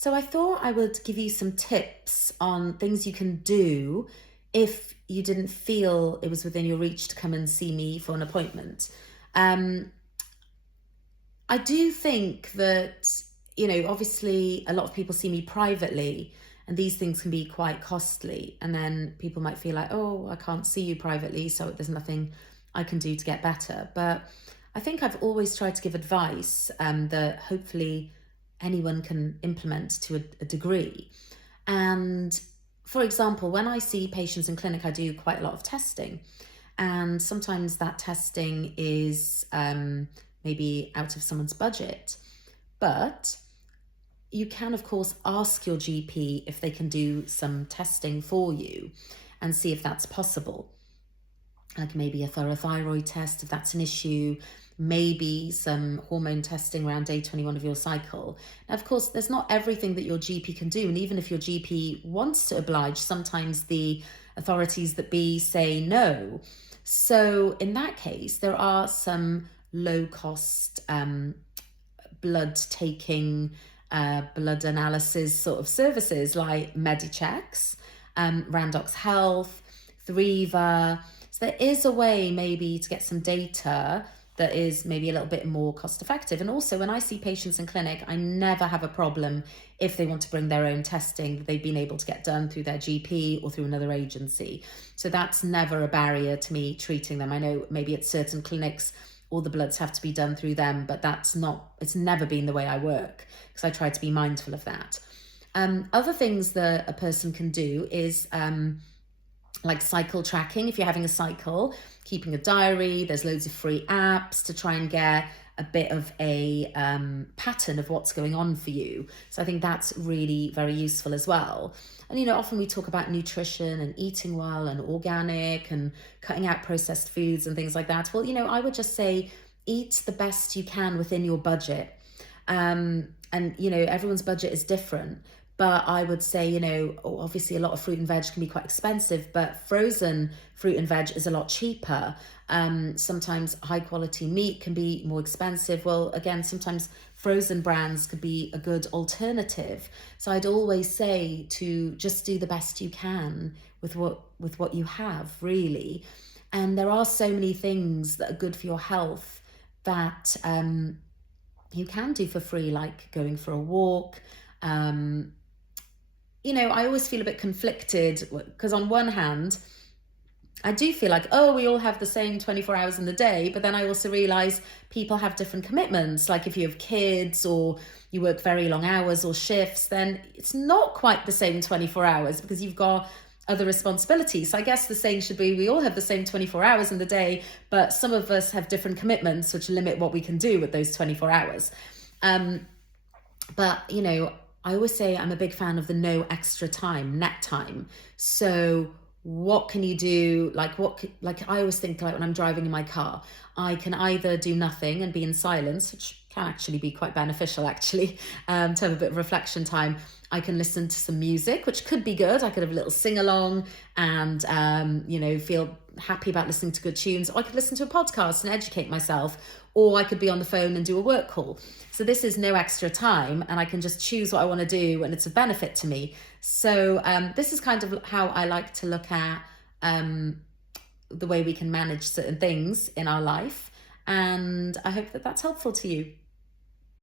So I thought I would give you some tips on things you can do if you didn't feel it was within your reach to come and see me for an appointment. Um, I do think that, obviously a lot of people see me privately, and these things can be quite costly. And then people might feel like, oh, I can't see you privately, so there's nothing I can do to get better. But I think I've always tried to give advice that hopefully anyone can implement to a degree. And for example, when I see patients in clinic, I do quite a lot of testing. And sometimes that testing is maybe out of someone's budget. But you can, of course, ask your GP if they can do some testing for you and see if that's possible. Like maybe a thorough thyroid test if that's an issue, maybe some hormone testing around day 21 of your cycle. Now, of course, there's not everything that your GP can do. And even if your GP wants to oblige, sometimes the authorities that be say no. So in that case, there are some low cost blood taking, blood analysis sort of services like Medichecks, Randox Health, Thriva. So there is a way maybe to get some data that is maybe a little bit more cost effective. And also when I see patients in clinic, I never have a problem if they want to bring their own testing that they've been able to get done through their GP or through another agency. So that's never a barrier to me treating them. I know maybe at certain clinics, all the bloods have to be done through them, but it's never been the way I work because I try to be mindful of that. Other things that a person can do is like cycle tracking. If you're having a cycle, keeping a diary, there's loads of free apps to try and get a bit of a pattern of what's going on for you. So I think that's really very useful as well. And, often we talk about nutrition and eating well and organic and cutting out processed foods and things like that. Well, I would just say eat the best you can within your budget. And, everyone's budget is different. But I would say, obviously a lot of fruit and veg can be quite expensive, but frozen fruit and veg is a lot cheaper. Sometimes high quality meat can be more expensive. Well, again, sometimes frozen brands could be a good alternative. So I'd always say to just do the best you can with what you have, really. And there are so many things that are good for your health that you can do for free, like going for a walk. I always feel a bit conflicted because on one hand, I do feel like, oh, we all have the same 24 hours in the day. But then I also realize people have different commitments. Like if you have kids or you work very long hours or shifts, then it's not quite the same 24 hours because you've got other responsibilities. So I guess the saying should be we all have the same 24 hours in the day, but some of us have different commitments which limit what we can do with those 24 hours. But, I always say I'm a big fan of the no extra time, net time. So what can you do? Like I always think like when I'm driving in my car, I can either do nothing and be in silence, which can actually be quite beneficial actually, to have a bit of reflection time. I can listen to some music, which could be good. I could have a little sing along and, feel happy about listening to good tunes. Or I could listen to a podcast and educate myself, or I could be on the phone and do a work call. So this is no extra time and I can just choose what I want to do and it's a benefit to me. So this is kind of how I like to look at the way we can manage certain things in our life. And I hope that that's helpful to you.